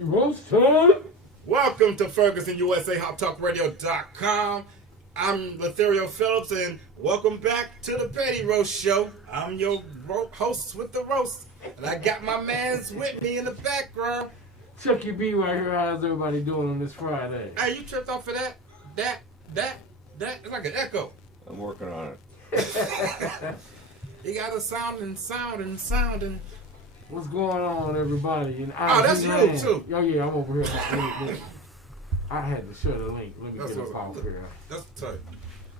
Roast time. Welcome to Ferguson USA HotTalkRadio.com. I'm Latherial Phillips, and welcome back to the Petty Roast Show. I'm your host with the roast, and I got my mans with me in the background. Chuckii B right here. How's everybody doing on this Friday? Hey, you tripped off of that? It's like an echo. I'm working on it. You got a sounding. What's going on, everybody? And that's you too. Oh yeah, I'm over here. I had to share the link. Let me get us off here. That's tight.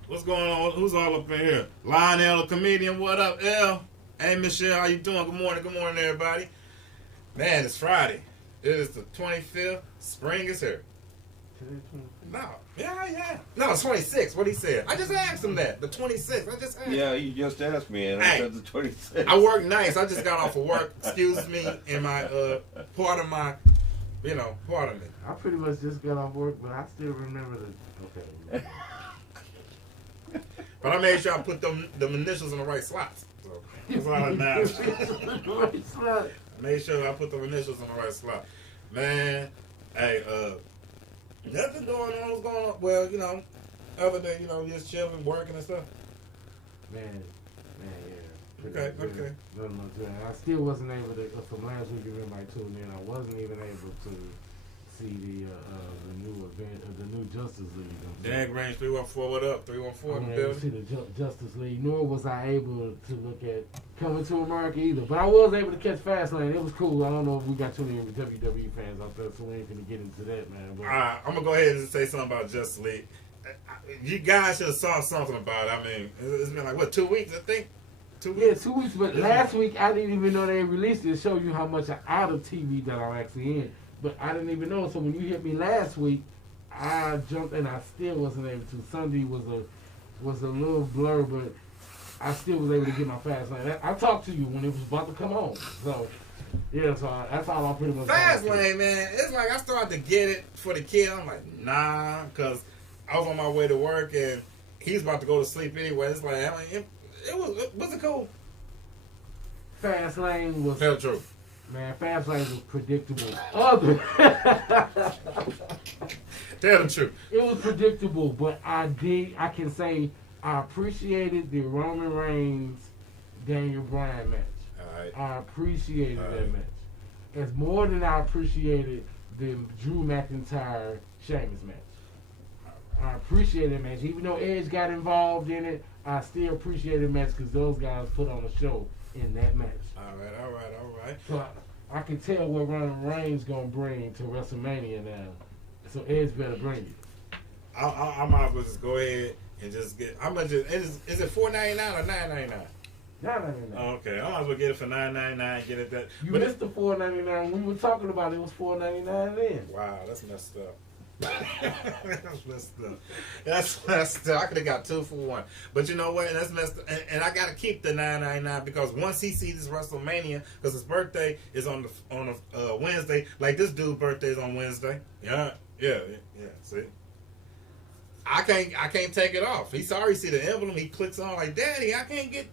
What's going on? Who's all up in here? Lionel, the comedian. What up, L? Hey, Michelle, how you doing? Good morning, everybody. Man, it's Friday. It is the 25th. Spring is here. No. Yeah. No, it's 26. What he said. I just asked him that. The 26th. I just asked him. Yeah, you just asked me, and I said the 26th. I work nights. I just got off of work. Excuse me. And my, part of me. I pretty much just got off work, but I still remember the. Okay. But I made sure I put them initials in the right slots. So that's all that matters. I made sure I put the initials in the right slot. Man, hey, nothing going on. What's going on? Well, other than, just chilling, working and stuff. Man, yeah. Okay. Nothing much. I still wasn't able to, from last week, if anybody tuned in, I wasn't even able to see the new event, the new Justice League. Jag Range 314, what up? 314 I in the wasn't able to building. see the Justice League, nor was I able to look at Coming to America either. But I was able to catch Fastlane. It was cool. I don't know if we got too many WWE fans out there, so we ain't gonna get into that, man. But, I'm gonna go ahead and say something about Justice League. You guys should have saw something about it. I mean, it's been like 2 weeks, I think. 2 weeks. Yeah, 2 weeks. But last week I didn't even know they released it. It shows you how much out of TV that I'm actually in. But I didn't even know. So when you hit me last week, I jumped and I still wasn't able to. Sunday was a little blur, but I still was able to get my Fastlane. I talked to you when it was about to come on. So yeah, so that's all I pretty much. Fastlane, man. It's like I started to get it for the kid. I'm like, nah, because I was on my way to work and he's about to go to sleep anyway. It's like, was it cool? Fastlane was. Tell the truth. Man, Fastlane was predictable. Tell the truth. It was predictable, but I can say I appreciated the Roman Reigns Daniel Bryan match. All right. I appreciated that match. As more than I appreciated the Drew McIntyre Sheamus match. I appreciated that match. Even though Edge got involved in it, I still appreciated the match because those guys put on a show in that match. All right. So I can tell what Roman Reigns gonna bring to WrestleMania now. So Edge better bring it. I might as well just go ahead and just get. How much is it? $4.99 or $9.99? $9.99. Oh, okay, I might as well get it for $9.99. Get it that. You missed the $4.99 we were talking about. It was $4.99 then. Wow, that's messed up. That's messed up. I could have got 2 for 1, but you know what? That's messed up. And I gotta keep the $9.99 because once he sees this WrestleMania, because his birthday is on the Wednesday. Like this dude's birthday is on Wednesday. Yeah. See, I can't take it off. He already see the emblem. He clicks on like, Daddy, I can't get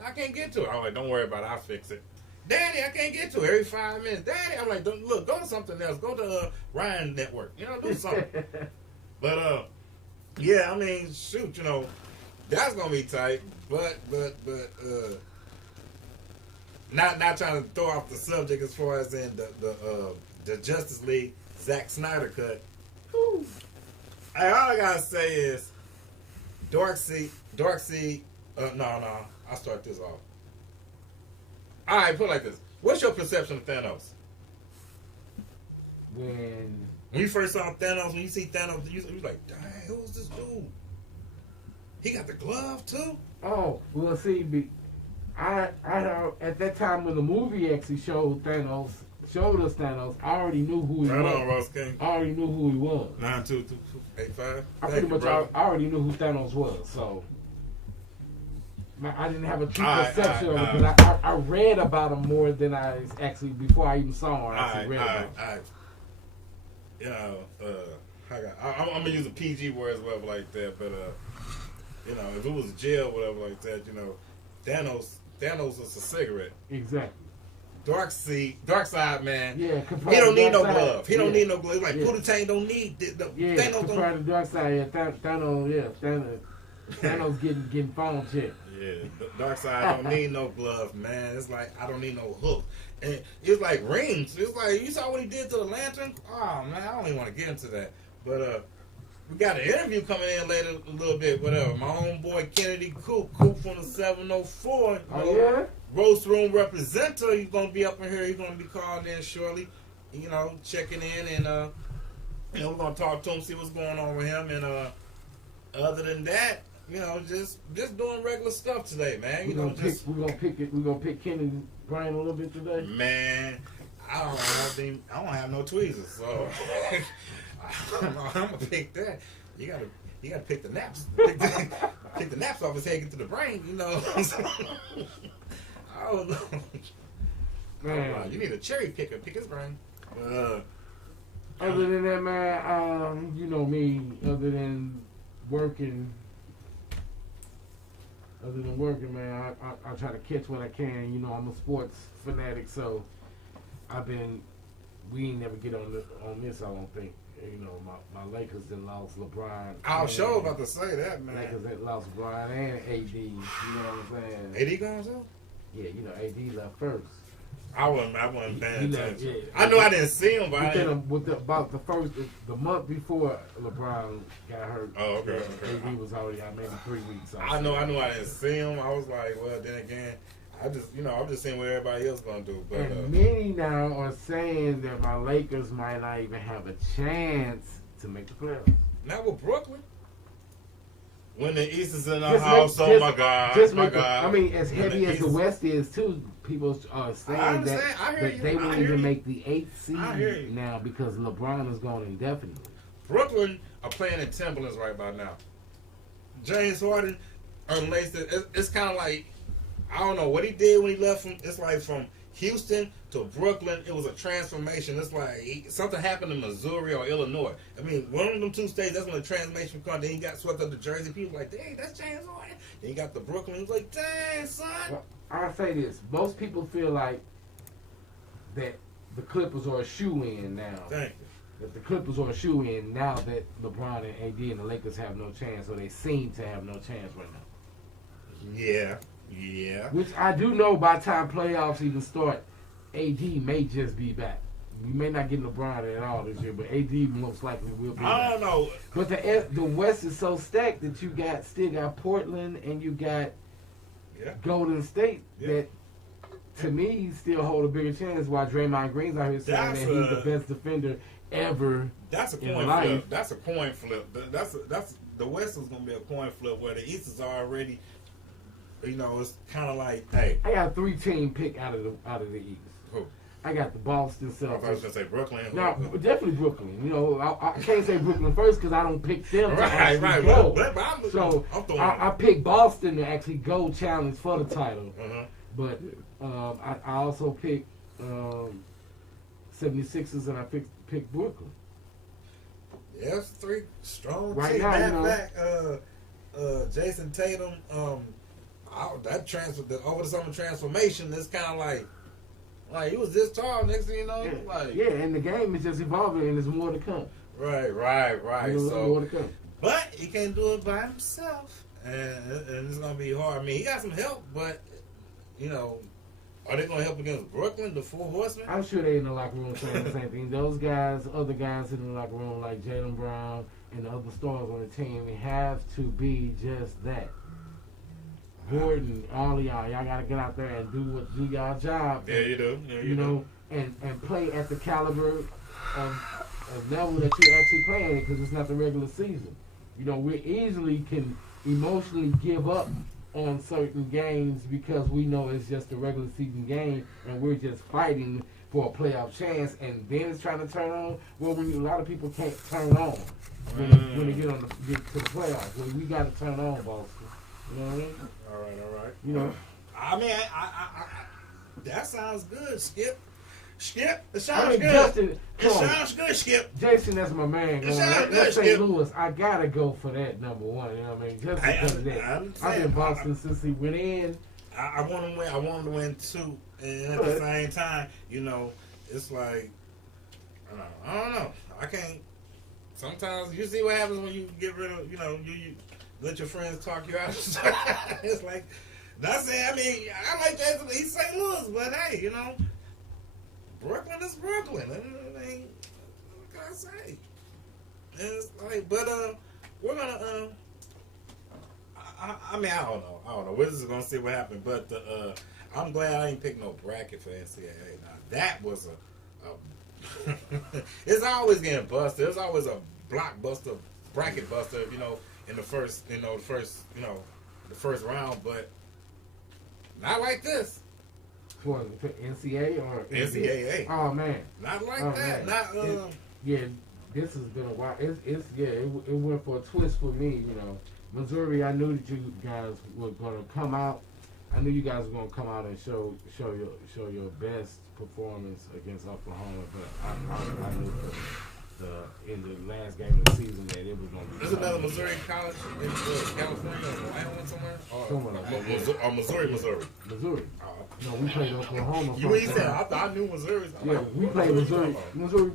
to it. I'm like, don't worry about it. I'll fix it. Daddy, I can't get to it every 5 minutes. Daddy, I'm like, go to something else. Go to Ryan Network. Do something. But yeah, I mean, shoot, that's gonna be tight. But not trying to throw off the subject as far as in the Justice League Zack Snyder cut. Whew. Hey, all I gotta say is Darkseid. No, I'll start this off. All right, put it like this. What's your perception of Thanos? When you first saw Thanos, when you see Thanos, you was like, dang, who's this dude? He got the glove too? Oh, well, see, I at that time when the movie actually showed us Thanos, I already knew who he was. Right on, Ross King. I already knew who he was. 92285. I pretty much I already knew who Thanos was, so I didn't have a true perception of it because I read about him more than I actually, before I even saw him, I actually read about him. I'm going to use a PG word as well like that, but, if it was jail or whatever like that, Thanos was a cigarette. Exactly. Dark Side, man. Yeah, he don't need no Dark Side. glove. He don't need no glove. Like Pootie Tang don't need Thanos compared to Dark Side. Thanos getting phone check. Yeah, Dark Side don't need no glove, man. It's like I don't need no hook. And it's like rings. It's like you saw what he did to the lantern. Oh man, I don't even want to get into that. But we got an interview coming in later a little bit. Whatever. My own boy Kennedy Coop from the 704. Oh yeah. Roast Room representative. He's gonna be up in here. He's gonna be called in shortly. You know, checking in and we're gonna talk to him, see what's going on with him. And other than that, you know, just doing regular stuff today, man. We're gonna pick Kennedy's brain a little bit today. Man, I don't have no tweezers, so I'm gonna pick that. You gotta pick the naps. Pick the naps off his head, get to the brain, you know. I don't know. Man, you need a cherry picker, pick his brain. Other than that, man, you know me. Other than working, man, I try to catch what I can. You know, I'm a sports fanatic, so we ain't never get on this. I don't think. You know, my Lakers then lost LeBron. I was sure about to say that, man. Lakers had lost LeBron and AD. You know what I'm saying? AD gone too? Yeah, you know, AD left first. I wasn't paying attention. Yeah. I know I didn't see him, but about the month before LeBron got hurt. Oh, okay. AD was already out maybe 3 weeks. I knew I didn't see him. I was like, well, then again, I'm just seeing what everybody else gonna do. But and many now are saying that my Lakers might not even have a chance to make the playoffs. Not with Brooklyn. When the East is in the house, my God. I mean, as heavy as the West is, too, people are saying that they won't even make the 8th seed now because LeBron is gone indefinitely. Brooklyn are playing in Timberlands right about now. James Harden unlaced it. It's kind of like, I don't know what he did when he left from. It's like from Houston to Brooklyn, it was a transformation. It's like something happened in Missouri or Illinois. I mean, one of them two states, that's when the transformation comes. Then he got swept up to Jersey. People like, dang, that's James Harden. Then he got to Brooklyn. He was like, dang, son. Well, I'll say this. Most people feel like that the Clippers are a shoe-in now. Thank you. That the Clippers are a shoe-in now that LeBron and AD and the Lakers have no chance, or they seem to have no chance right now. Yeah. Which I do know by the time playoffs even start, AD may just be back. We may not get LeBron at all this year, but AD most likely will be back. I don't know. But the West is so stacked that you still got Portland and you got Golden State that, to me, still hold a bigger chance while Draymond Green's out here saying that he's the best defender ever. That's a coin flip. That's a coin flip. The West is going to be a coin flip where the East is already... You know, it's kind of like, hey. I got a 3-team pick out of the East. Who? I got the Boston Celtics. I was going to say Brooklyn. No, definitely Brooklyn. You know, I can't say Brooklyn first because I don't pick them. Right. I picked Boston to actually go challenge for the title. Uh-huh. But I also picked 76ers and I picked Brooklyn. Yeah, that's 3 strong right teams. Now, Jason Tatum, over the summer transformation is kind of like he was this tall. Next thing you know, and the game is just evolving, and there's more to come. Right. So, more to come. But he can't do it by himself, and it's gonna be hard. I mean, he got some help, but you know, are they gonna help against Brooklyn, the 4 Horsemen? I'm sure they in the locker room saying the same thing. Those guys, other guys in the locker room like Jaylen Brown and the other stars on the team, have to be just that. Gordon, all of y'all gotta get out there and do y'all job. Yeah, you do. You know, and play at the caliber of level that you're actually playing because it's not the regular season. You know, we easily can emotionally give up on certain games because we know it's just a regular season game and we're just fighting for a playoff chance, and then it's trying to turn on. Well, a lot of people can't turn on when they get to the playoffs. Well, we got to turn on, Boston. You know what I mean? All right. You know, I mean, I that sounds good, Skip. It sounds good. Justin, it sounds good, Skip. Jason, that's my man. It sounds good, St. Skip. Louis, I gotta go for that number one. You know what I mean? Just because of that. I've been Boston since he went in. I want them to win. I want them to win too. And at the same time, you know, it's like I don't know. I can't. Sometimes you see what happens when you get rid of, you know, you let your friends talk you out. It's like, that's it. I mean, I like Jason. He's St. Louis, but hey, you know, Brooklyn is Brooklyn. I mean, what can I say? And it's like, but we're gonna. I mean, I don't know. We're just gonna see what happens. But I'm glad I ain't picked no bracket for NCAA. Now that was a it's always getting busted. There's always a blockbuster, bracket buster, you know, in the first round, but not like this. What, NCAA or NCAA? Oh man, not like that. Man. Not yeah. This has been a while. It went for a twist for me. You know, Missouri. I knew that you guys were going to come out. I knew you guys were going to come out and show your best performance against Oklahoma, but I knew in the last game of the season that it was going to be. There's another Missouri college in California or Wyoming somewhere? Or Missouri. Missouri. No, we played Oklahoma. You said I knew Missouri. Yeah, we played Missouri. Missouri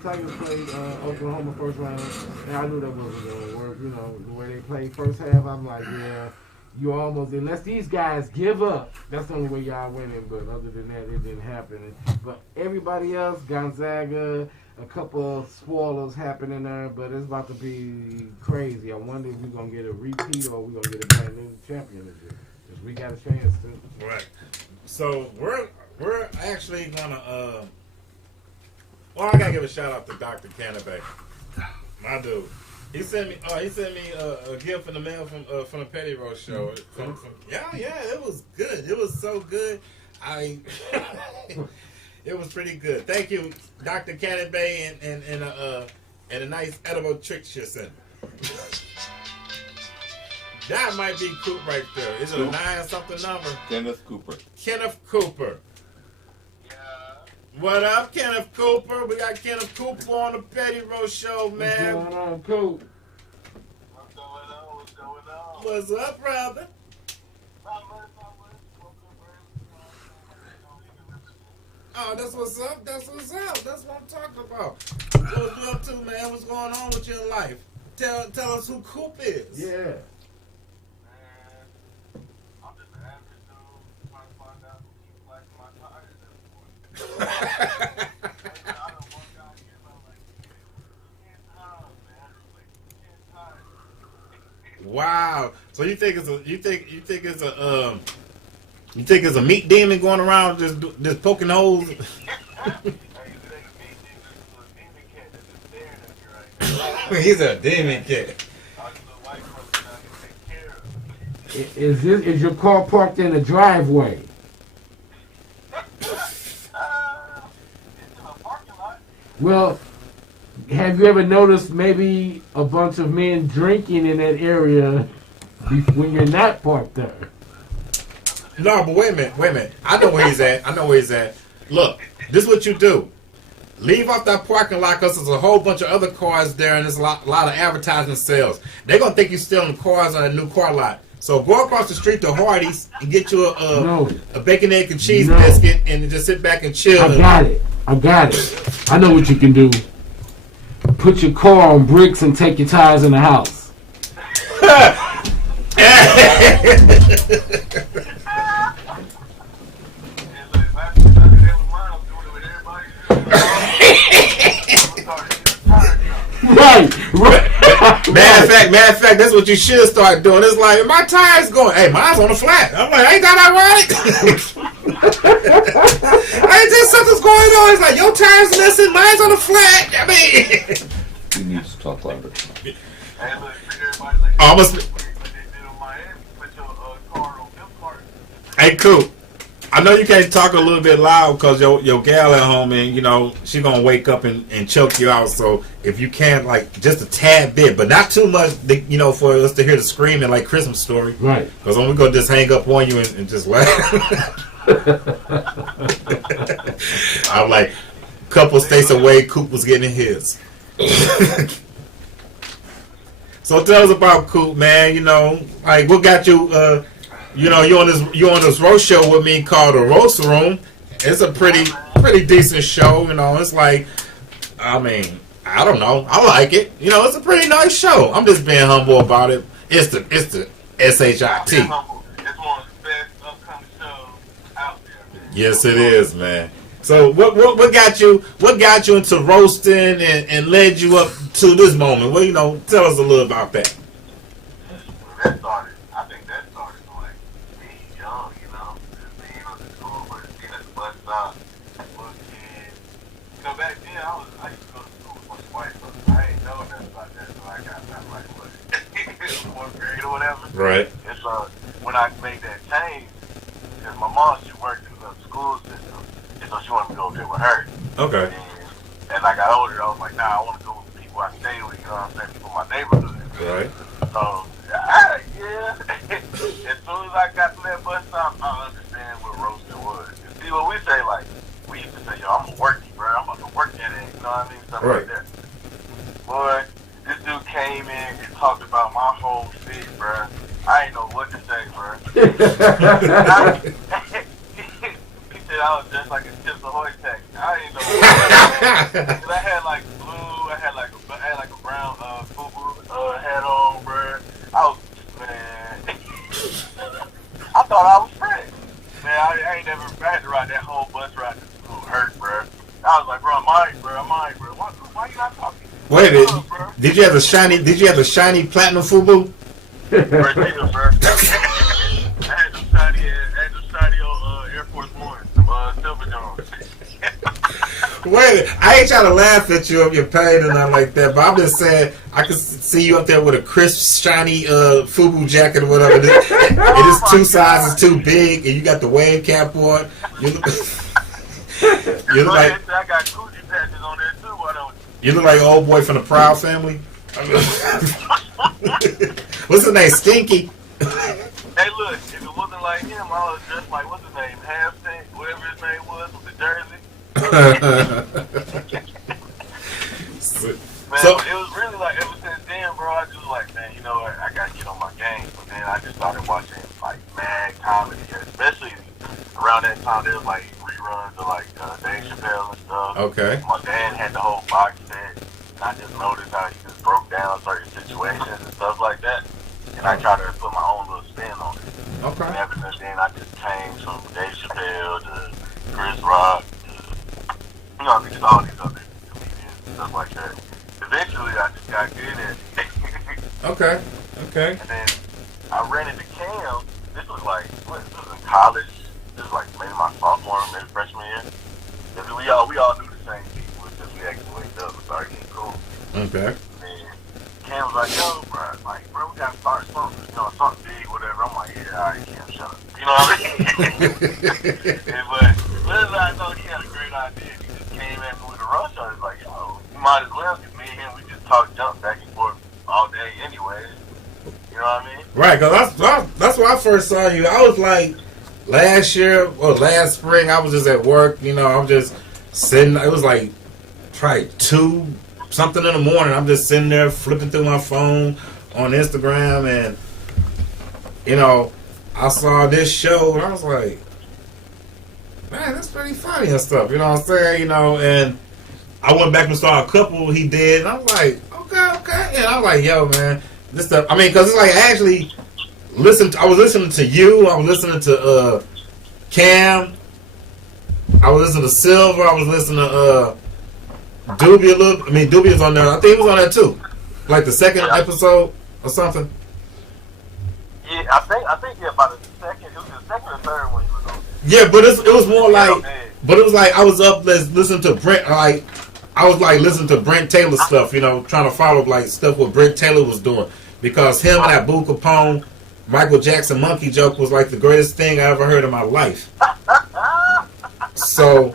Tigers played Oklahoma first round, and I knew that wasn't going to work. You know, the way they played first half, I'm like, yeah. You almost, unless these guys give up, that's the only way y'all winning. But other than that, it didn't happen. But everybody else, Gonzaga, a couple of spoilers happening there, but it's about to be crazy. I wonder if we're going to get a repeat or we're going to get a brand new champion this year. Because we got a chance to. Right. So we're actually going to, well, I got to give a shout out to Dr. Canabay. My dude. He sent me a gift in the mail from the Petty Roast show. Yeah, it was good. It was so good. It was pretty good. Thank you, Dr. Canabay, and a nice edible trick you sent me. That might be Coop right there. Is it a 9-something number? Kenneth Cooper. Kenneth Cooper. Yeah. What up, Kenneth Cooper? We got Kenneth Cooper on the Petty Roast show, man. What's going on, Coop? What's going on? What's up, brother? Oh, that's what's up. That's what's up. That's what I'm talking about. What you up to, man? What's going on with you in life? Tell us who Coop is. Yeah. Wow. So you think it's a meat demon going around just poking holes? He's a demon cat. Is your car parked in the driveway? Well, have you ever noticed maybe a bunch of men drinking in that area when you're not parked there? No, but wait a minute. I know where he's at. Look, this is what you do. Leave off that parking lot because there's a whole bunch of other cars there and there's a lot of advertising sales. They're going to think you're stealing cars on a new car lot. So go across the street to Hardee's and get you a bacon, egg, and cheese biscuit and just sit back and chill. I got it. I know what you can do. Put your car on bricks and take your tires in the house. Right. Matter of fact, that's what you should start doing. It's like, my tire's going. Hey, mine's on the flat. I'm like, ain't that ironic? I just something's going on. It's like, your tire's missing, mine's on the flat. I mean, You need to talk louder. Hey, cool. I know you can't talk a little bit loud because your gal at home and, you know, she going to wake up and choke you out. So if you can, like, just a tad bit, but not too much, you know, for us to hear the screaming like Christmas Story. Right. Because I'm going to just hang up on you and just laugh. I'm like, couple states away, Coop was getting his. So tell us about Coop, man. You know, like, what got you you know, you on this roast show with me called the Roast Room. It's a pretty decent show. You know, it's like, I mean, I don't know, I like it. You know, it's a pretty nice show. I'm just being humble about it. It's the SHIT. It's one of the best upcoming shows out there, man. Yes, it is, man. So what got you into roasting and led you up to this moment? Well, you know, tell us a little about that. I think that started like being young, you know, just being on the school, but being at the bus stop, little kid. You know, back then I used to go to school with my wife, so I ain't know nothing about that, so I got that like what, fourth grade or whatever. Right. And so when I made that change, because my mom, she worked in the school system, and so she wanted me to go there with her. Okay. And as I got older, I was like, nah, I want to go with the people I stay with, you know what I'm saying, people in my neighborhood. Right. So, yeah. As soon as I got to that bus stop, I understand what roasting was. You see what we say, like, we used to say, yo, I'm going to work you, bro. I'm about to work that in, you know what I mean? Something right. like that. Boy, this dude came in and talked about my whole shit, bro. I ain't know what to say, bro. He said I was just like a Chips Ahoy tech. I didn't know what to say. Cause I had like blue, I had like a brown FUBU hat on, bro. Man. I thought I was Fred. Man, I ain't never had to ride that whole bus ride to school. Hurt, bro. I was like, bro, I'm alright, bro. Why you not talking? Wait a minute. Did you have the shiny platinum FUBU? Bro. I had them shiny Air Force One, Silver Jones. Wait, I ain't trying to laugh at you of your pain and nothing like that, but I'm just saying I could see you up there with a crisp, shiny FUBU jacket or whatever. It is two sizes too big, and you got the wave cap on. You look like I got Gucci patches on there too. Why don't you look like an old boy from the Proud Family. What's his name? Stinky. Hey, look, if it wasn't like him, I was just like, what's his name? Halfstink, whatever his name was with the jersey. Man, So, it was really like, ever since then, bro, I just like, man, you know what, I gotta get on my game. But then I just started watching, like, mad comedy, especially around that time, there was, like, reruns of, like, Dave Chappelle and stuff. okay. My dad had the whole box set, and I just noticed how he just broke down certain situations and stuff like that. And I try to put my own little spin on it. Okay. And ever since then, I just changed from Dave Chappelle to Chris Rock to, you know, just all these other comedians and stuff like that. Eventually, I just got good at it. Okay. And then I ran into Cam. This was like, this was in college. This was like maybe my sophomore, maybe freshman year. Because we all knew the same people. It's just we actually wake up and started getting cool. Okay. Cam was like, yo, bro, we gotta start something, you know, something big, whatever. I'm like, yeah, all right, Cam, shut up. You know what I mean? But little did I know he had a great idea. He just came at me with a rush. I was like, yo, you might as well, because me and him, we just talk jump back and forth all day anyways. You know what I mean? Right, because that's where I first saw you. I was like, last year or last spring, I was just at work, you know, I'm just sitting, it was like probably 2 something in the morning. I'm just sitting there flipping through my phone on Instagram, and you know, I saw this show and I was like, man, that's pretty funny and stuff. You know what I'm saying? You know, and I went back and saw a couple he did, and I was like, okay. And I was like, yo, man, this stuff. I mean, because it's like I actually listened. I was listening to you. I was listening to Cam. I was listening to Silver. I was listening to Doobie a little. I mean, Doobie was on there. I think he was on there too, like the second episode or something. Yeah, I think yeah, about the second. It was the second or third one he was on. Yeah, but it was more like, but it was like I was up listening to Brent. Like I was like listening to Brent Taylor stuff. You know, trying to follow like stuff what Brent Taylor was doing, because him and that Boo Capone, Michael Jackson monkey joke was like the greatest thing I ever heard in my life. So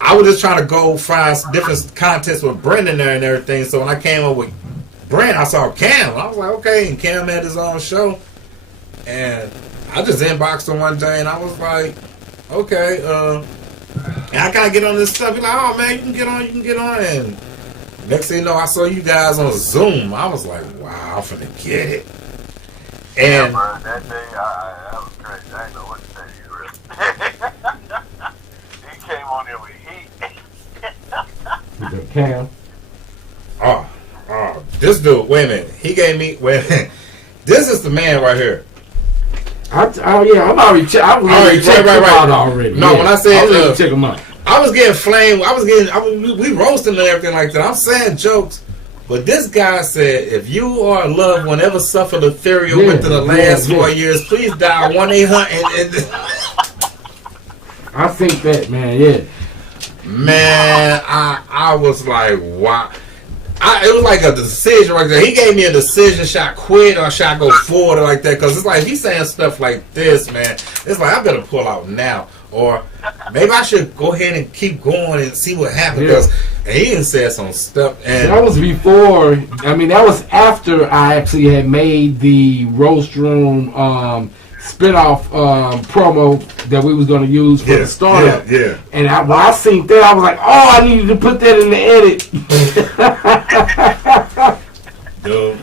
I was just trying to go find different contests with Brent in there and everything. So when I came up with Brent, I saw Cam. I was like, okay. And Cam had his own show. And I just inboxed him one day and I was like, okay. And I kind of get on this stuff. He's like, oh, man, you can get on. And next thing you know, I saw you guys on Zoom. I was like, wow, I'm finna get it. And yeah, bro, that day, I I ain't know what to say. He came on there with heat. Cam. Oh, this dude. Wait a minute. He gave me. Wait a minute. This is the man right here. I'm already checked him out already. No, when I said check him out. I was getting flamed. We roasting and everything like that. I'm saying jokes, but this guy said, if you or a loved one ever suffered Latherial within the last 4 years, please dial 1-800. I think that, man. Yeah. Man, I was like, wow. It was like a decision right there. He gave me a decision: shot quit or shot go forward or like that. Because it's like he's saying stuff like this, man. It's like I better pull out now, or maybe I should go ahead and keep going and see what happens. And he even said some stuff. And that was before. I mean, that was after I actually had made the Roast Room spinoff promo that we was going to use for the startup. Yeah. And when I seen that, I was like, oh, I needed to put that in the edit. Dude,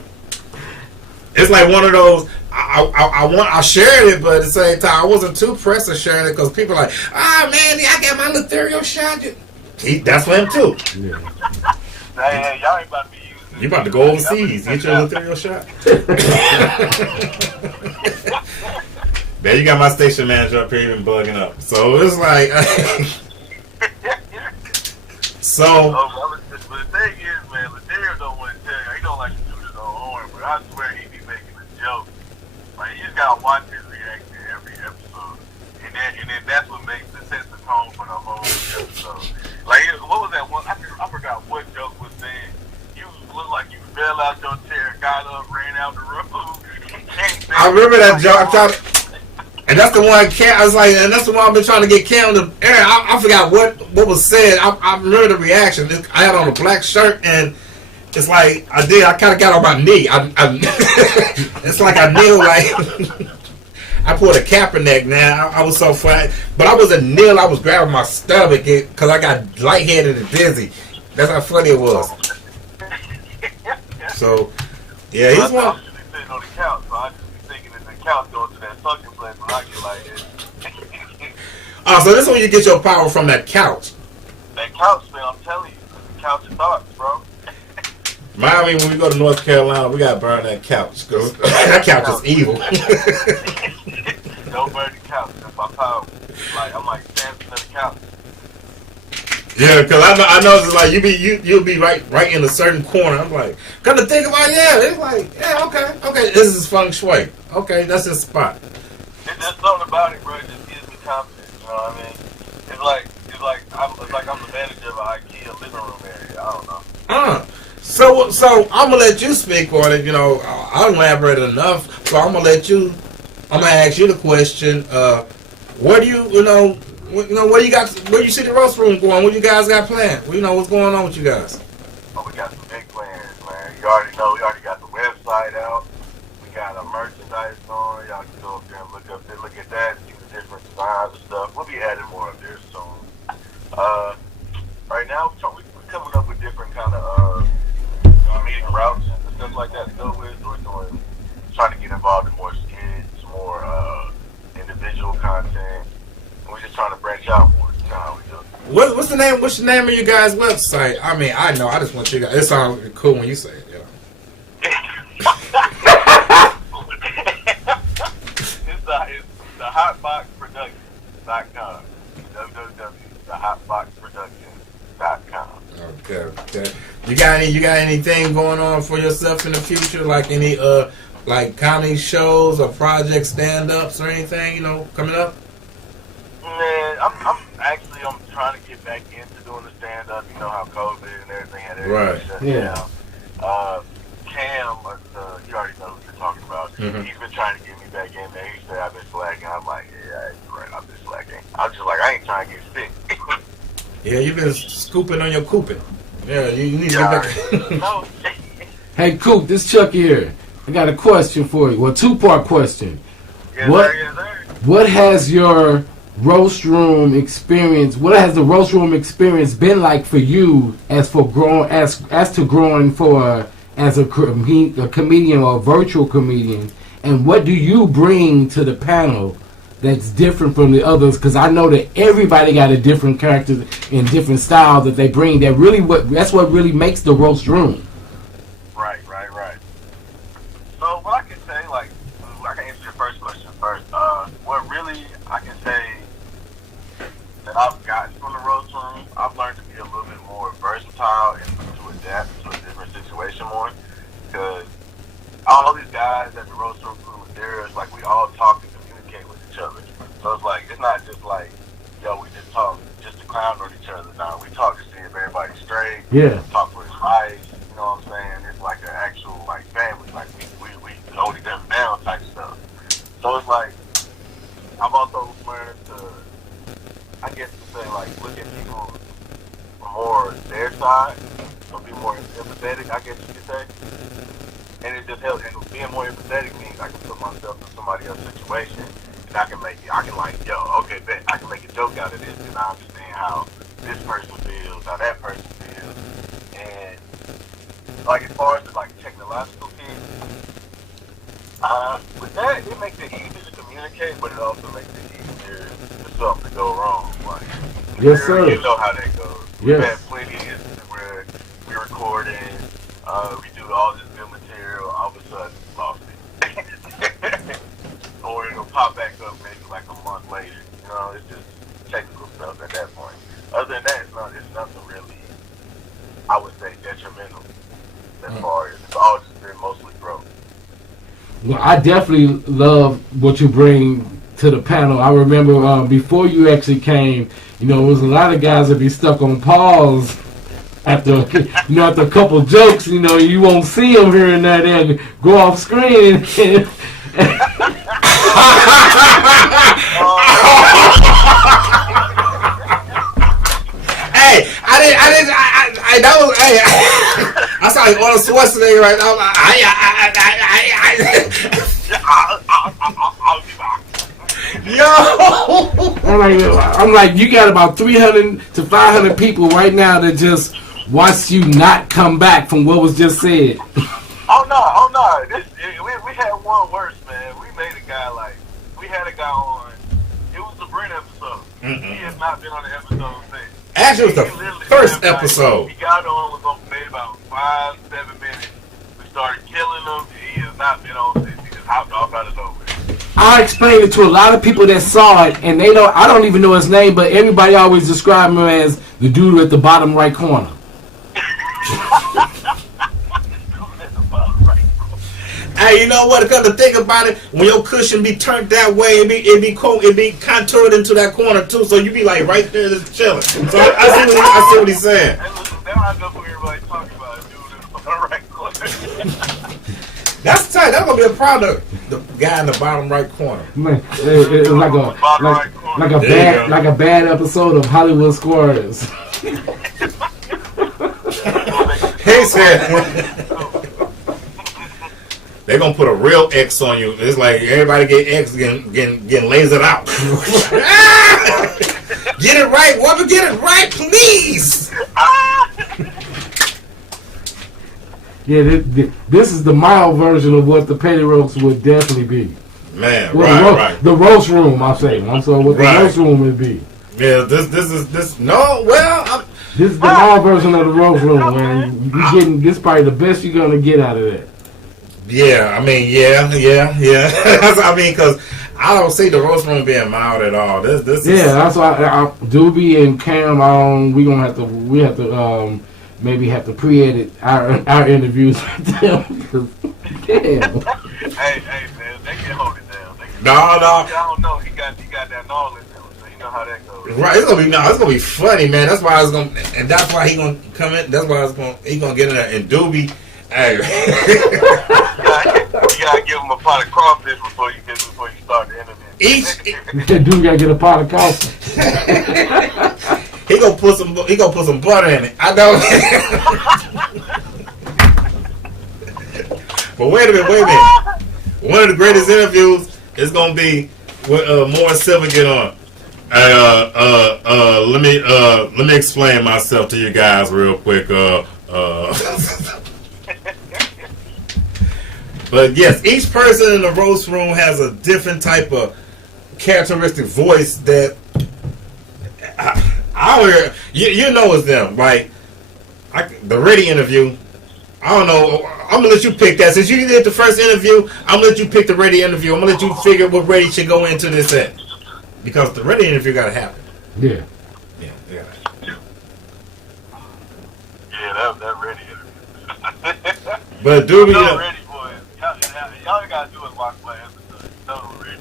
it's like one of those. I shared it, but at the same time, I wasn't too pressed to sharing it because people are like, man, I got my Latherial shot. That's for him too. Yeah. Hey, y'all ain't about to be using. You about to go overseas, get your Latherial shot. Man, you got my station manager up here even bugging up. So it's like, so. But the thing is, man, Latherial don't want to tell you. He don't like to do his own horn, but I swear he be making a joke. Like, you just gotta watch his reaction every episode, and then that's what makes the sets the tone for the whole episode. Like, what was that one? I forgot what joke was saying. You looked like you fell out your chair, got up, ran out the room. I remember that joke. And that's the one I was like, and that's the one I've been trying to get Cam to air. I forgot what was said. I remember the reaction. I had on a black shirt, and it's like I kind of got on my knee. It's like I kneeled, like I pulled a Kaepernick. Now I was so flat, but I wasn't kneel. I was grabbing my stomach because I got lightheaded and dizzy. That's how funny it was. So yeah, he's one. I was sitting on the couch, so I just be thinking that the couch going to that sucking place when I get like this. So this is when you get your power from that couch. That couch, man, I'm telling you, the couch of thoughts, bro. Miami, when we go to North Carolina, we gotta burn that couch because that couch is evil. Don't burn the couch. That's my power. I'm like dancing to the couch. Yeah, because I know it's like you'll be right in a certain corner. I'm like, come to think about it's like, okay, this is feng shui. Okay, that's his spot. There's something about it, bro. It just gives me confidence. You know what I mean? It's like I'm the manager of an IKEA living room area. I don't know. So I'm gonna let you speak on it. You know, I elaborated enough, so I'm gonna ask you the question. Where do you know? Where you got? Where you see the roast room going? What you guys got planned? What's going on with you guys? Oh, we got some big plans, man. You already know. We already got the website out. We got our merchandise on. Y'all can go up there and look at that, see the different designs and stuff. We'll be adding more up there soon. Right now, we're coming up with different kind of meeting routes and stuff like that to go with. We're trying to get involved in more skits, more individual content. We're just trying to branch out more. You know how we do. What's the name? What's the name of your guys' website? I mean, I know. I just want you guys. It sounds cool when you say it. It's the hotboxproductions.com. www.thehotboxproductions.com. Okay. You got anything going on for yourself in the future? Like any like comedy shows or project stand-ups or anything? Coming up. Man, I'm trying to get back into doing the stand-up. You know how COVID and everything had everything shut down. Cam, you already know what you're talking about. Mm-hmm. He's been trying to get me back in there. He said I've been slacking. I'm like, yeah, you're right. I've been slacking. I'm just like, I ain't trying to get sick. Yeah, you've been scooping on your cooping. Yeah, you need to get back. No. Hey, Coop, this Chuckii here. I got a question for you. Well, two-part question. Yes, sir. What has your roast room experience? What has the roast room experience been like for you as to growing as a comedian or a virtual comedian? And what do you bring to the panel that's different from the others? Because I know that everybody got a different character and different style that they bring. That's what really makes the roast room. Right. So what I can say, like, I can answer your first question first. What really I can say that I've gotten from the roast room, I've learned to be a little bit more versatile and to adapt to a different situation more. Because all these guys at the roast room crew, there's like we all talk and communicate with each other. So it's like it's not just like, yo, we just talk just to clown on each other. Now we talk to see if everybody's straight. Yeah. Talk for advice. You know what I'm saying? It's like an actual like family. Like we hold each other down type stuff. So it's like I've also learned to, I guess to say, like, look at people from more their side, so be more empathetic, I guess you could say. And it just helps. And being more empathetic means I can put myself in somebody else's situation, and I can like, yo, okay, bet I can make a joke out of this, and I understand how this person feels, how that person feels, and like as far as the like technological piece, with that it makes it easier to communicate, but it also makes it easier for something to go wrong. Like, Yes, sir. You know how that goes. Yes. We've had plenty of instances where we're recording, we do all this good material, all of a sudden lost it. Or it'll pop back up maybe like a month later. You know, it's just technical stuff at that point. Other than that, it's nothing really, I would say, detrimental as far as it's all just been mostly growth. Well, I definitely love what you bring to the panel. I remember before you actually came, you know, there was a lot of guys that be stuck on pause after a couple jokes. You know, you won't see them here and there and go off screen. I saw Arnold Schwarzenegger right now. Yo! I'm like, you got about 300 to 500 people right now that just watch you not come back from what was just said. Oh no! We had one worse, man. We had a guy on. It was the Brent episode. Mm-mm. He has not been on the episode since. Actually, it was the first episode. He got on, was on maybe about 5-7 minutes. We started killing him. He has not been on since. He just hopped off out of nowhere. I explained it to a lot of people that saw it, and I don't even know his name, but everybody always described him as the dude at the bottom right corner. Hey, you know what? Come to think about it, when your cushion be turned that way, it be cool, it be contoured into that corner too, so you be like right there just chilling. So I see what he's saying. Hey, listen, now I know what everybody talking about. Dude in the right corner. That's tight. That's gonna be a product. The guy in the bottom right corner. Man, it's like a bad episode of Hollywood Squares. He said. They're gonna put a real X on you. It's like everybody get X getting lasered out. Get it right, woman. Get it right, please. Yeah, this is the mild version of what the petty roast would definitely be. Man, right. The roast room, I say. I'm sorry, what the roast room would be. Yeah, this is no. Well, this is the mild version of the roast room, man. You getting this probably the best you're gonna get out of that. Yeah, I mean, yeah. I mean, because I don't see the roast room being mild at all. This is, that's why Doobie and Cam. We have to maybe have to pre-edit our interviews with them. Damn. Hey, man, they can hold it down. No. I don't know. He got that knowledge, so you know how that goes. Right, it's gonna be funny, man. That's why he gonna come in. That's why he gonna get in there. And Doobie, hey, you gotta give him a pot of crawfish before you start the interview. Dude gotta get a pot of coffee. He gonna put some butter in it. I know. But wait a minute. One of the greatest interviews is gonna be with Morris Silver get on. Let me explain myself to you guys real quick. But yes, each person in the roast room has a different type of characteristic voice that I don't hear. You know it's them. Like the Reddy interview. I don't know. I'm gonna let you pick that. Since you did the first interview, I'm gonna let you pick the Reddy interview. I'm gonna let you figure what Reddy should go into this at, because the Reddy interview gotta happen. Yeah. Yeah. Yeah, that Reddy interview. But dude, no Reddy boy. Y'all gotta do is watch my episode. No Reddy.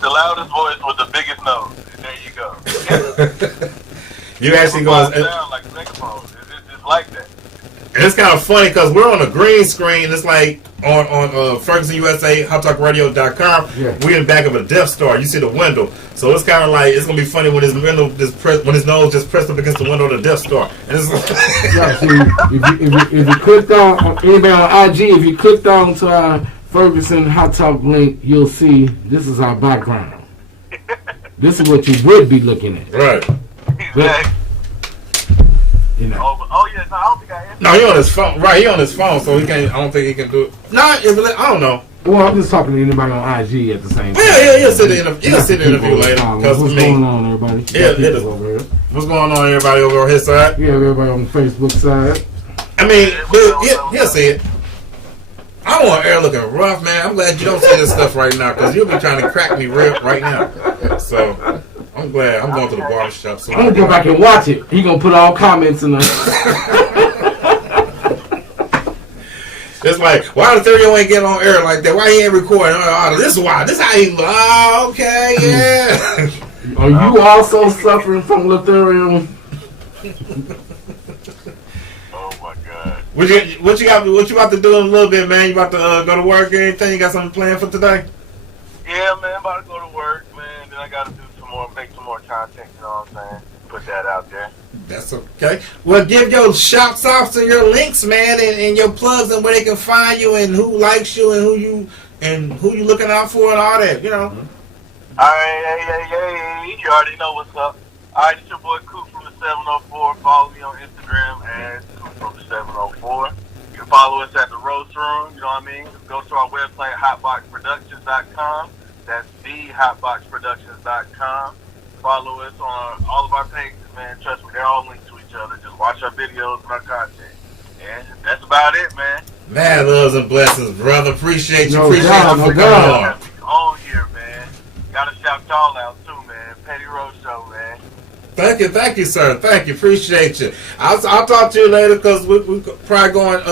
The loudest voice with the biggest nose. There you go. You actually go. Sound like a megaphone. It's like that. It's kind of funny because we're on a green screen. It's like on Ferguson USA, HotTalkRadio.com. Yeah. We're in the back of a Death Star. You see the window, so it's kind of like it's gonna be funny when his window when his nose just pressed up against the window of the Death Star. And it's Yeah, see, if you clicked on anybody on IG, if you clicked on to our Ferguson Hot Talk link, you'll see this is our background. This is what you would be looking at. Right. Exactly. You know. Oh yeah, no, I don't think I am. No, he on his phone. Right, he on his phone, so he can't. I don't think he can do it. No, I don't know. Well, I'm just talking to anybody on IG at the same time. Yeah. He'll sit in the interview later. What's going on, everybody? What's going on, everybody over on his side? Yeah, everybody on the Facebook side. I mean, he'll see it. I want Air looking rough, man. I'm glad you don't say this stuff right now, because you'll be trying to crack me real right now. So I'm glad I'm going to the barbershop. So I'm gonna go back and watch it. He gonna put all comments in there. It's like, why the Latherial ain't get on air like that? Why he ain't recording? Oh, this is why. This how he. Oh, okay, yeah. Are you also suffering from Latherial? Oh my God. What you about to do in a little bit, man? You about to go to work or anything? You got something planned for today? Yeah, man, I'm about to go to work, man. Then I gotta make some more content, you know what I'm saying? Put that out there. That's okay. Well, give your shouts outs and your links, man, and your plugs and where they can find you and who likes you and who you looking out for and all that, you know. Alright, hey, you already know what's up. Alright, it's your boy Coop from the 704. Follow me on Instagram at Coop from the 704. You can follow us at the Roast Room, you know what I mean? Go to our website, hotboxproductions.com. That's thehotboxproductions.com. Follow us on all of our pages, man. Trust me, they're all linked to each other. Just watch our videos and our content. And that's about it, man. Man, loves and blessings, brother. Appreciate you. No Appreciate doubt, you for no coming doubt. On here, man. Gotta shout y'all out too, man. Petty Road Show, man. Thank you, sir. Thank you, appreciate you. I'll talk to you later because we probably going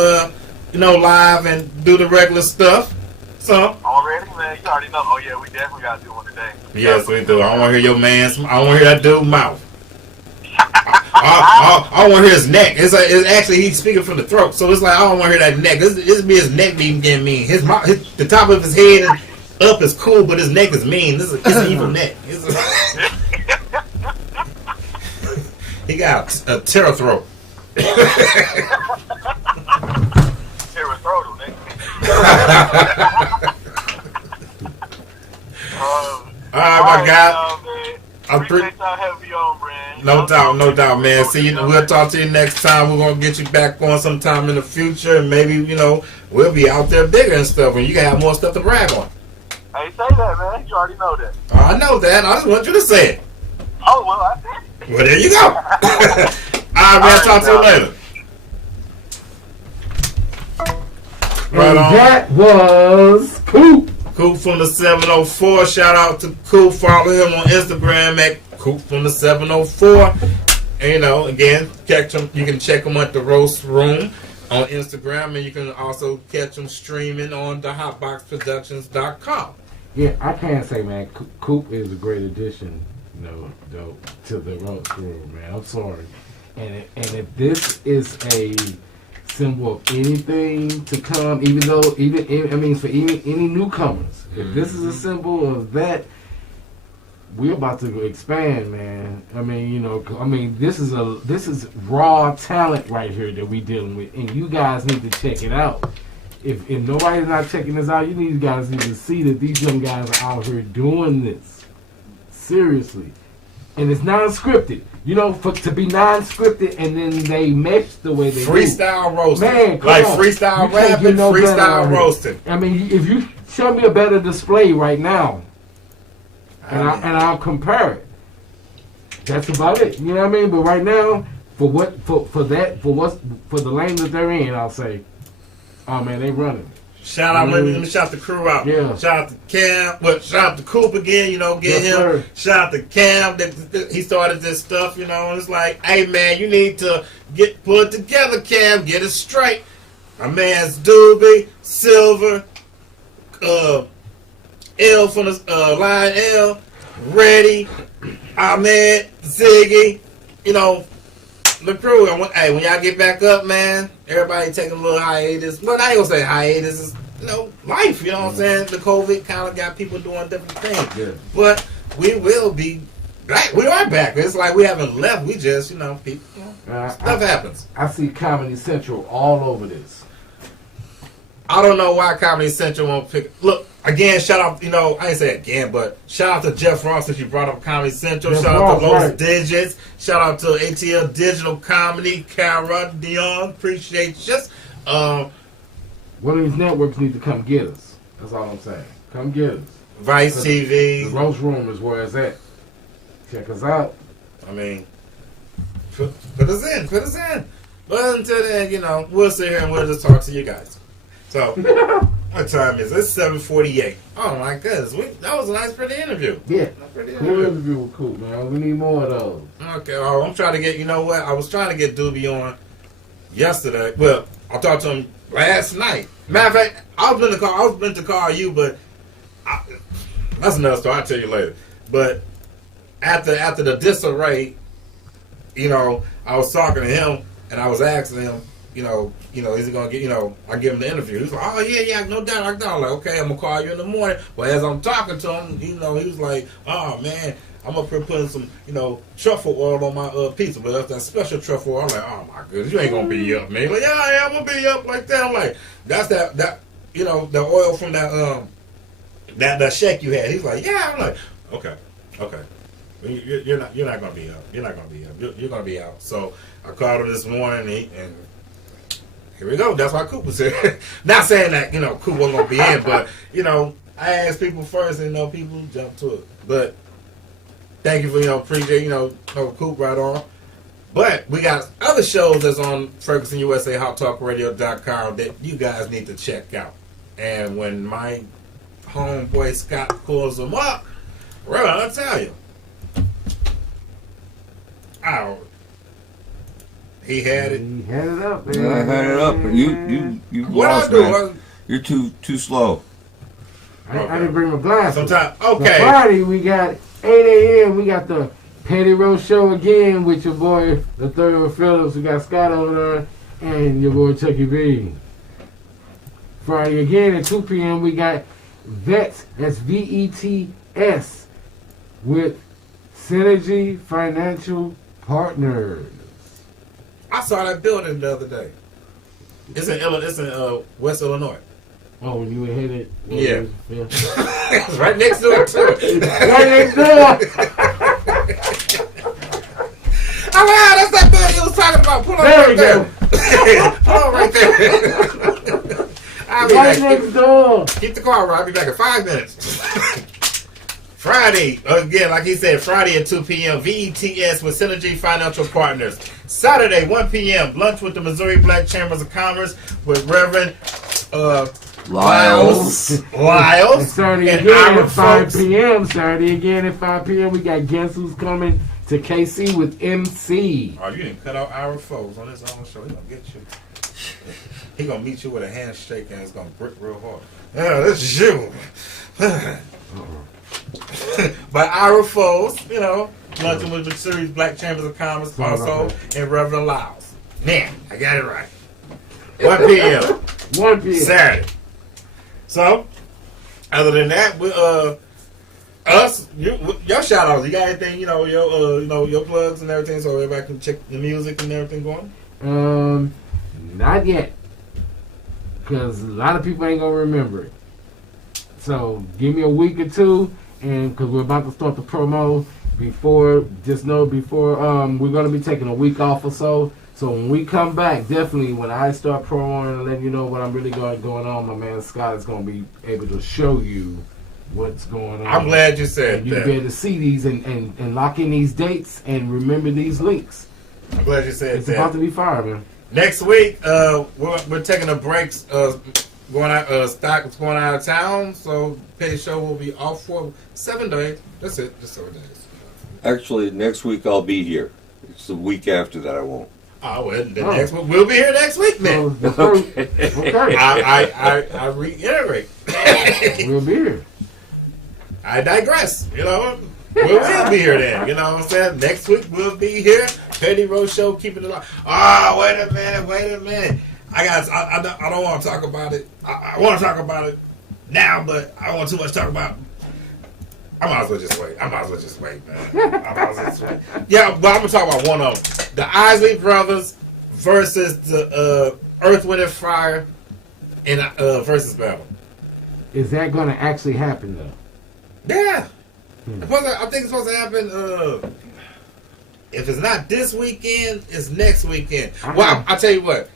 live and do the regular stuff. So already, man, you already know. Oh yeah, we definitely gotta do one today. Yes, we do. I want to hear your man's. I want to hear that dude's mouth. I want to hear his neck. It's actually he's speaking from the throat, so it's like I don't want to hear that neck. This be his neck being getting mean. His mouth, the top of his head and up is cool, but his neck is mean. It's an evil neck. He got a terror throat. Terror throat, nigga. All right, my guy. I appreciate y'all having me on, man. No doubt, man. See, we'll talk to you next time. We're gonna get you back on sometime in the future, and maybe we'll be out there bigger and stuff, and you can have more stuff to brag on. Hey, say that, man. You already know that. I know that. I just want you to say it. Oh well, I said it. Well, there you go. All right, man. Talk to you later. Right on. That was Coop. Coop from the 704. Shout out to Coop. Follow him on Instagram at Coop from the 704. And, again, catch him. You can check him at the Roast Room on Instagram, and you can also catch him streaming on the hotboxproductions.com. Yeah, I can say, man, Coop is a great addition, to the Roast Room, man. I'm sorry. And if this is a symbol of anything to come, for any newcomers, if this is a symbol of that, we're about to expand, man. This is raw talent right here that we dealing with, and you guys need to check it out. If nobody's not checking this out, you guys need to see that these young guys are out here doing this seriously, and it's not scripted. You know, to be non-scripted and then they mesh the way they freestyle roasting. Man, come like on. freestyle You can't rapping, get no better freestyle out of it. roasting. I mean, if you show me a better display right now, and I'll compare it. That's about it. You know what I mean? But right now, for the lane that they're in, I'll say, oh man, they running. Shout out, let me shout the crew out. Yeah. Shout out to Cam. Well, shout out to Coop again, you know, get Yes, him. sir. Shout out to Cam that he started this stuff, you know, and it's like, hey man, you need to put it together, Cam, get it straight. My man's Doobie, Silver, L from the Line L, Ready, Ahmed, Ziggy, you know, the crew. And when y'all get back up, man, everybody taking a little hiatus. Well, I ain't gonna say hiatus. It's, you know, life. You know what I'm saying? The COVID kind of got people doing different things. Yeah. But we will be back. We are back. It's like we haven't left. We just, you know, people. Stuff happens. I see Comedy Central all over this. I don't know why Comedy Central won't pick. Look, again, shout out, you know, I ain't say again, but shout out to Jeff Ross since you brought up Comedy Central. Jeff Shout out Ross, to Los right. Digits. Shout out to ATL Digital Comedy, Cara, Dion. Appreciate you. One of these networks need to come get us. That's all I'm saying. Come get us. Vice The TV. Roast Room is where it's at. Check us out. I mean, put us in. Put us in. But until then, you know, we'll sit here and we'll just talk to you guys. So, what time is it? It's 7:48. Oh my goodness. That was a nice, pretty interview. Yeah. Pretty Cool interview was cool, man. We need more of those. Okay, I'm trying to get, you know what? I was trying to get Doobie on yesterday. Well, I talked to him last night. Matter of fact, I was meant to call you, but that's another story. I'll tell you later. But after the disarray, you know, I was talking to him and I was asking him, you know, is he gonna get, you know, I give him the interview. He's like, oh yeah, no doubt. I'm like, okay, I'm gonna call you in the morning. But as I'm talking to him, you know, he was like, oh man, I'm up here putting some, you know, truffle oil on my pizza, but that's that special truffle oil. I'm like, oh my goodness, you ain't gonna be up, man. He's like, yeah, I'm gonna be up like that. I'm like, that's that, you know, the oil from that shake you had. He's like, yeah. I'm like, okay. You're not gonna be up. You're not gonna be up. You're gonna be out. So I called him this morning and here we go. That's why Coop was here. Not saying that, you know, Coop wasn't going to be in, but, you know, I asked people first and, you know, people jump to it. But thank you for, you know, appreciate, you know, Coop right on. But we got other shows that's on Ferguson USA, HotTalkRadio.com that you guys need to check out. And when my homeboy Scott pulls them up, well, I'll tell you. He had it. He had it up, man. Yeah, I had it up, and you What lost, I do? man. You're too slow. I didn't bring my glasses. Sometimes, So okay. Friday, we got 8 a.m. We got the Petty Roast Show again with your boy, Latherial Phillips. We got Scott over there and your boy Chuckii B. Friday again at 2 p.m. we got Vets, that's VETS, with Synergy Financial Partners. I saw that building the other day. It's in West Illinois. Oh, when you were headed? Yeah. Yeah. It's right next to it too. Right next door. Oh wow, that's that building you was talking about. Pull on There right we there. Pull on right there. I'll be Right back. next door. Keep the car right. I'll be back in 5 minutes. Friday, again, like he said, Friday at 2 p.m., VETS with Synergy Financial Partners. Saturday, 1 p.m., lunch with the Missouri Black Chambers of Commerce with Reverend Lyles. And Saturday And again our at 5 folks. p.m. Saturday again at 5 p.m. We got Guess Who's Coming to KC with MC. Oh, you didn't cut out our foes on his own show. He gonna get you. He gonna meet you with a handshake and it's gonna grip real hard. Yeah, this is you. But our foes, you know, lunching with the series Black Chambers of Commerce also, and Reverend Lyles. Man, I got it right. 1 p.m. 1 p.m. Saturday. So, other than that, we, us, your shout outs. You got anything, you know, your plugs and everything, so everybody can check the music and everything going? Not yet. Because a lot of people ain't going to remember it. So, give me a week or two, and because we're about to start the promo, Just know before we're gonna be taking a week off or so. So when we come back, definitely when I start promoing and letting you know what I'm really going on, my man Scott is gonna be able to show you what's going on. I'm glad you said and you'll that. be able to see these and lock in these dates and remember these links. I'm glad you said It's that. about to be fire, man. Next week, we're taking a break. Stock going out of town, so Petty Show will be off for 7 days. That's it, just 7 days. Actually, next week I'll be here. It's the week after that I won't. Oh, well, next week we'll be here next week, man. Okay. I reiterate. We'll be here. I digress. You know, we'll be here then. You know what I'm saying? Next week we'll be here. Petty Road Show, keeping it alive. Oh, wait a minute. I don't want to talk about it. I want to talk about it now, but I don't want too much to talk about. I might as well just wait, man. Yeah, but I'm going to talk about one of them. The Isley Brothers versus the Earth, Wind, and Fire in versus battle. Is that going to actually happen, though? Yeah. I think it's supposed to happen, if it's not this weekend, it's next weekend. Well, I'll tell you what.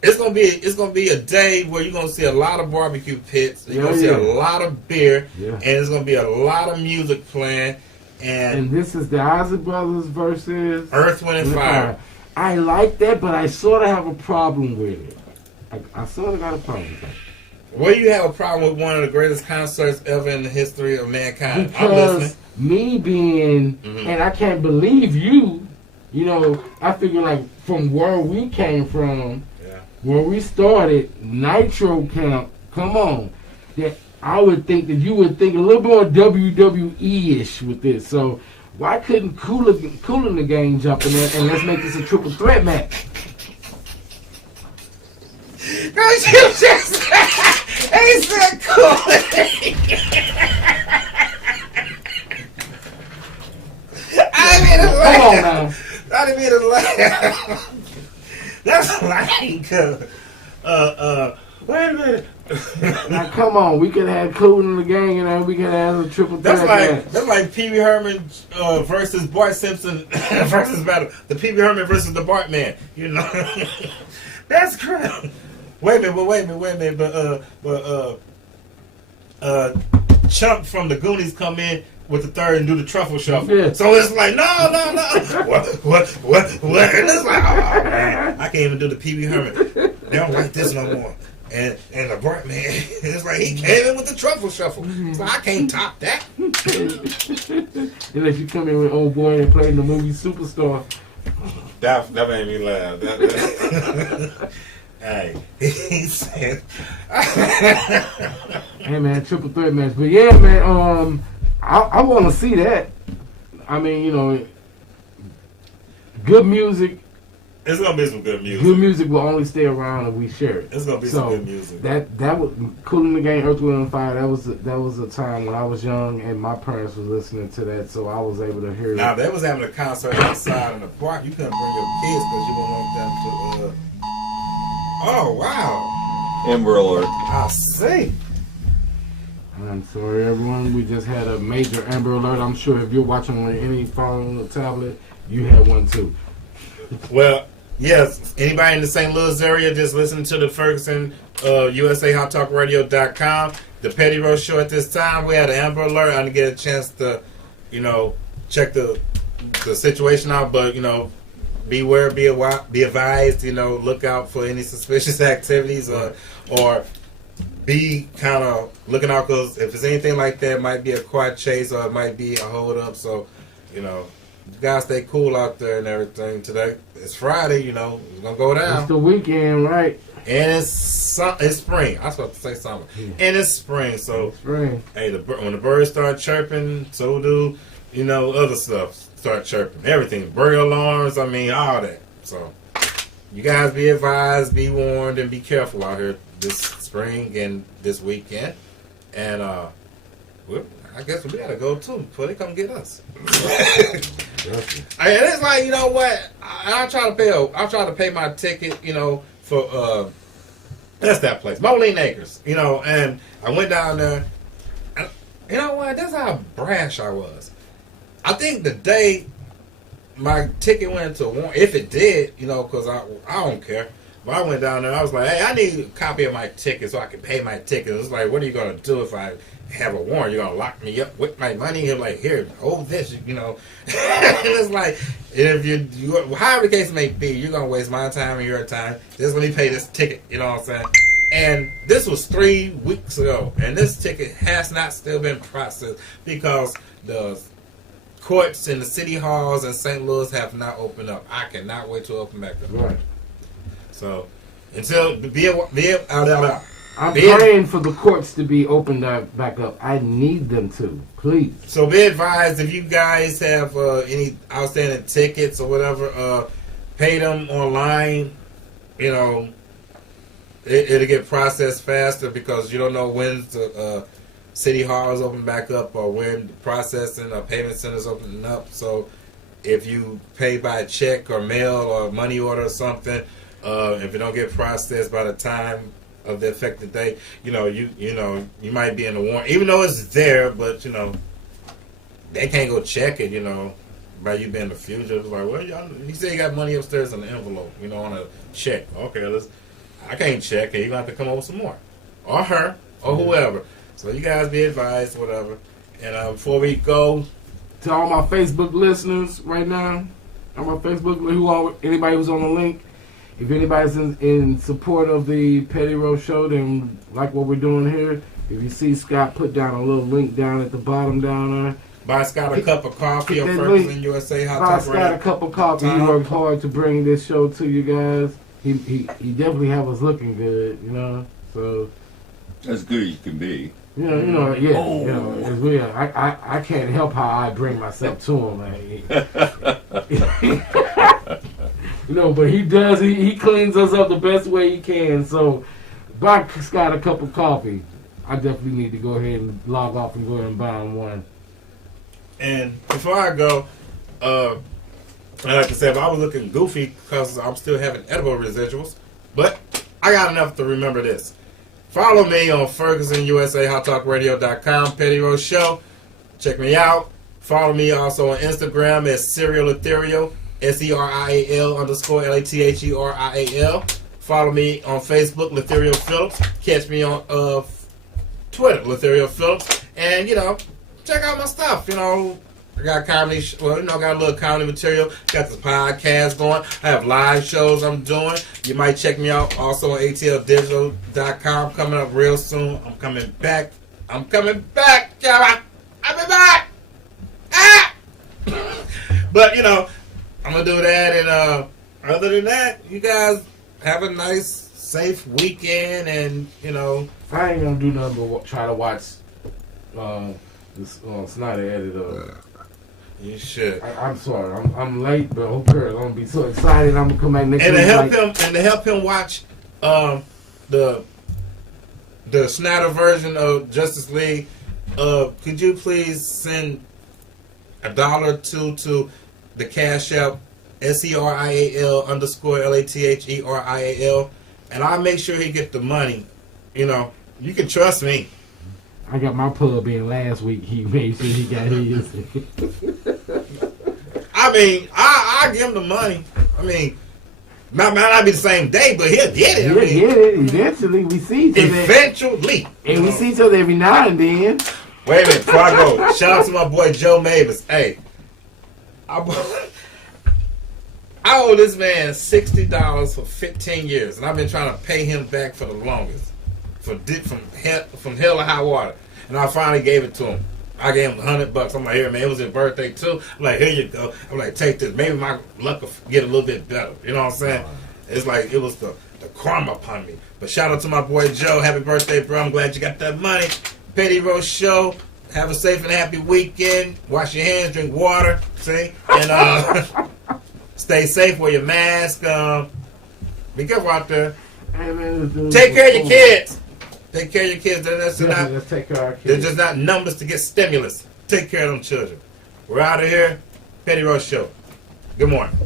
It's gonna be a day where you're gonna see a lot of barbecue pits. You're gonna see a lot of beer, and there's gonna be a lot of music playing. And this is the Isley Brothers versus Earth, Wind, and Fire. I like that, but I sort of have a problem with it. I sort of got a problem with that. Well, you have a problem with one of the greatest concerts ever in the history of mankind. Because I'm listening. Me being, and I can't believe you know, I figure like from where we came from. Where we started, Nitro Camp, come on. That I would think that you would think a little more WWE-ish with this. So why couldn't Cool in the Gang jump in there and let's make this a triple threat match? No, you just he said Cool in the I didn't mean to laugh. Come on now. I didn't mean to laugh. That's like, wait a minute. Now come on, we could have Cool in the Gang and then we could have a triple threat match. That's like Pee Wee Herman versus Bart Simpson versus battle. The Pee Wee Herman versus the Bart Man. You know, that's crazy. Wait a minute. But Chunk from the Goonies come in with the third and do the truffle shuffle. Yeah. So it's like, no. What? And it's like, oh, man, I can't even do the Pee Wee Herman. They don't like this no more. And the Bart Man, it's like he came in with the truffle shuffle. So I can't top that. Unless you come in with old boy and play in the movie Superstar. That made me laugh. Hey, he said. Hey man, triple threat match. But yeah, man, I want to see that. I mean, you know, good music. It's gonna be some good music. Good music will only stay around if we share it. It's gonna be some good music. That was Cool in the Game, Earth, Wind, and Fire. That was a time when I was young and my parents was listening to that, so I was able to hear it. Now they was having a concert outside in the park. You couldn't bring your kids because you wouldn't want them to. Oh wow! Amber Alert. I see. I'm sorry, everyone. We just had a major Amber Alert. I'm sure if you're watching on any phone or tablet, you had one too. Well, yes. Anybody in the St. Louis area, just listen to the Ferguson, USAHotTalkRadio.com. The Petty Road Show at this time. We had an Amber Alert. I didn't get a chance to, check the situation out, but, beware, be advised, look out for any suspicious activities or be kind of looking out, because if it's anything like that, it might be a quiet chase or it might be a hold up. So, you guys stay cool out there and everything. Today, it's Friday, it's going to go down. It's the weekend, right? And it's spring. I was about to say summer. Yeah. And it's spring. So, spring. Hey, when the birds start chirping, so do, other stuff start chirping. Everything. Bird alarms, all that. So, you guys be advised, be warned, and be careful out here this spring and this weekend. And, I guess we gotta go too before they come get us. And it's like, you know what? I'll try to pay my ticket, for that's that place, Moline Acres, and I went down there. And, you know what? That's how brash I was. I think the day my ticket went into warrant, if it did, because I don't care. But I went down there, I was like, hey, I need a copy of my ticket so I can pay my ticket. It's like, what are you going to do if I have a warrant? You're going to lock me up with my money? You're like, here, hold this, And it's like, if you however the case may be, you're going to waste my time and your time. Just let me pay this ticket, you know what I'm saying? And this was 3 weeks ago, and this ticket has not still been processed because the courts and the city halls in St. Louis have not opened up. I cannot wait to open back up. Right. So, until I'm praying for the courts to be opened back up. I need them to, please. So be advised, if you guys have any outstanding tickets or whatever, pay them online. It'll get processed faster because you don't know when the city halls open back up or when the processing or payment centers opening up. So if you pay by check or mail or money order or something, if it don't get processed by the time of the effective date, you might be in the warrant, even though it's there, but they can't go check it, by you being a fugitive. It's like, well, you say you got money upstairs in the envelope, on a check. Okay, I can't check, and you're gonna have to come up with some more, or her, or whoever. So you guys be advised, whatever. And before we go, to all my Facebook listeners right now, anybody who's on the link, if anybody's in support of the Petty Road Show, then like what we're doing here, if you see Scott put down a little link down at the bottom down there. Buy Scott a cup of coffee on Ferguson USA. Buy Scott a cup of coffee. He worked hard to bring this show to you guys. He definitely have us looking good, So as good as you can be. It's weird. I can't help how I bring myself to him, but he does. He cleans us up the best way he can. So, buy Scott a cup of coffee. I definitely need to go ahead and log off and go ahead and buy him one. And before I go, I like to say, I was looking goofy because I'm still having edible residuals, but I got enough to remember this. Follow me on Ferguson USA, HotTalkRadio.com, Petty Road Show. Check me out. Follow me also on Instagram at Serial Latherial, SERIAL_LATHERIAL. Follow me on Facebook, Latherial Phillips. Catch me on Twitter, Latherial Phillips. And, check out my stuff. I got comedy, got a little comedy material. Got this podcast going. I have live shows I'm doing. You might check me out also on atldigital.com. Coming up real soon. I'm coming back. Java. I'll be back. Ah! But, I'm going to do that. And other than that, you guys have a nice, safe weekend. And, I ain't going to do nothing but try to watch this Snyder edit of. You should. I'm sorry. I'm late, but who cares? I'm gonna be so excited. I'm gonna come back next week. To help him watch the Snyder version of Justice League, could you please send $1 or $2 to the Cash App SERIAL_LATHERIAL, and I'll make sure he get the money. You can trust me. I got my pub in last week. He made sure he got his. I give him the money. Might not be the same day, but he'll get it. He'll get it. Eventually, we see each other. Eventually. And we see each other every now and then. Wait a minute, before I go, shout out to my boy Joe Mavis. Hey, I owe this man $60 for 15 years, and I've been trying to pay him back for the longest. From hell to high water. And I finally gave it to him. I gave him $100. I'm like, here, man, it was his birthday too. I'm like, here you go. I'm like, take this. Maybe my luck will get a little bit better. You know what I'm saying? It's like it was the karma upon me. But shout out to my boy Joe. Happy birthday, bro. I'm glad you got that money. Petty Road Show. Have a safe and happy weekend. Wash your hands, drink water. See? And stay safe, wear your mask. Be careful out there. Take care of your kids. Take care of your kids. Let's take care of our kids. They're just not numbers to get stimulus. Take care of them children. We're out of here. Petty Road Show. Good morning.